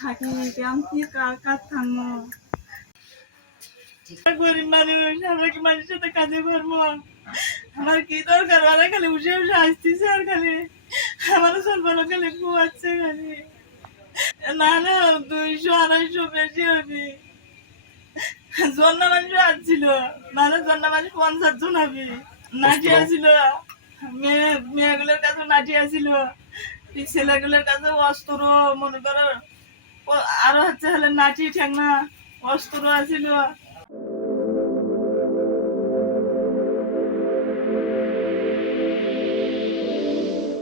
থাকি আমি কি কার কাজ থামো গরিব মানুষ আমরা কি মানুষের সাথে কাজে পারবো আমার কি দরকার ওরা খালি বসে বসে আসতেছে আর খালি আমার সর্বলো খালি কুয়াচ্ছে খালি না না 200-250 বেশি হবে জন্না মানুষ আসছিল নাহলে জন্না মানুষ 50 জন হবে নাটি আসছিল মেয়েগুলোর কাছে নাটি আসছিল ছেলেগুলোর কাছে অস্ত্র মনে করো আরো হচ্ছে হলে নাটি ঠেংনা অস্ত্র আসছিল